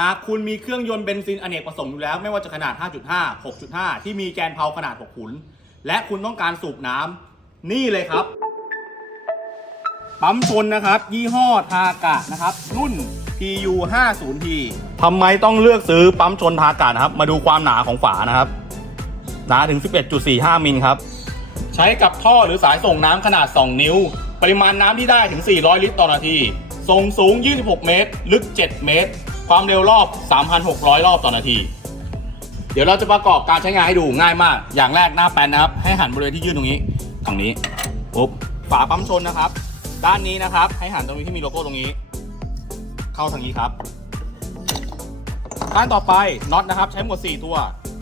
หากคุณมีเครื่องยนต์เบนซินอเนกประสงค์อยู่แล้ว ไม่ว่าจะขนาด 5.5 6.5 ที่มีแกนเพาขนาด 6 ขุน และคุณต้องการสูบน้ำนี่เลยครับ ปั๊มชนนะครับ ยี่ห้อทากะนะครับ รุ่น PU 5 0 T ทำไมต้องเลือกซื้อปั๊มชนทากะนะครับ มาดูความหนาของฝานะครับ หนาถึง 11.45 มิลครับ ใช้กับท่อหรือสายส่งน้ำขนาด 2 นิ้ว ปริมาณน้ำที่ได้ถึง 400 ลิตรต่อนาทีทรงสูง 26 เมตร ลึก 7 เมตร ความเร็วรอบ 3,600 รอบต่อนาที เดี๋ยวเราจะประกอบการใช้งานให้ดูง่ายมาก อย่างแรกหน้าแปนนะครับ ให้หันบริเวณที่ยื่นตรงนี้ฝั่งนี้ปุ๊บฝาปั๊มชนนะครับ ด้านนี้นะครับ ให้หันตรงนี้ที่มีโลโก้ตรงนี้ เข้าทางนี้ครับขั้นต่อไปน็อตนะครับ ใช้หมด 4 ตัว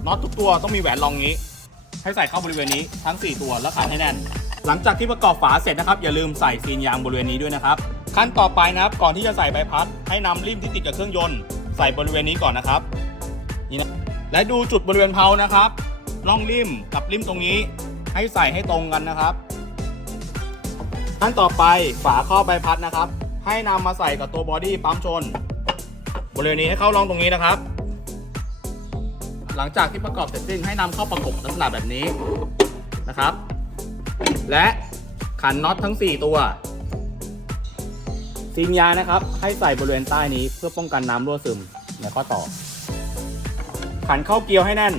น็อตทุกตัวต้องมีแหวนรองนี้ ให้ใส่เข้าบริเวณนี้ทั้ง 4 ตัวแล้วขันให้แน่น หลังจากที่ประกอบฝาเสร็จนะครับ อย่าลืมใส่ซีนยางบริเวณนี้ด้วยนะครับ ขั้นต่อไปนะครับก่อนที่จะใส่ใบพัด ให้นำริมที่ติดกับเครื่องยนต์ใส่บริเวณนี้ก่อนนะครับนี่นะและดูจุดบริเวณเพลานะครับร่องริมกับริมตรงนี้ ให้ใส่ให้ตรงกันนะครับ ขั้นต่อไปฝาครอบใบพัดนะครับ ให้นำมาใส่กับตัวบอดี้ปั๊มชน บริเวณนี้ให้เข้าร่องตรงนี้นะครับ หลังจากที่ประกอบเสร็จสิ้นให้นำเข้าประกบลักษณะแบบนี้นะครับ และขันน็อตทั้ง 4 ตัว ซีนยานะครับ ให้ใส่บริเวณใต้นี้เพื่อป้องกันน้ำรั่วซึมในข้อต่อ ขันเข้าเกลียวให้แน่น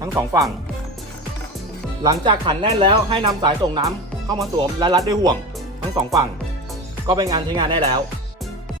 ทั้งสองฝั่ง หลังจากขันแน่นแล้วให้นำสายส่งน้ำเข้ามาสวมและรัดด้วยห่วงทั้งสองฝั่ง ก็เป็นงานใช้งานได้แล้ว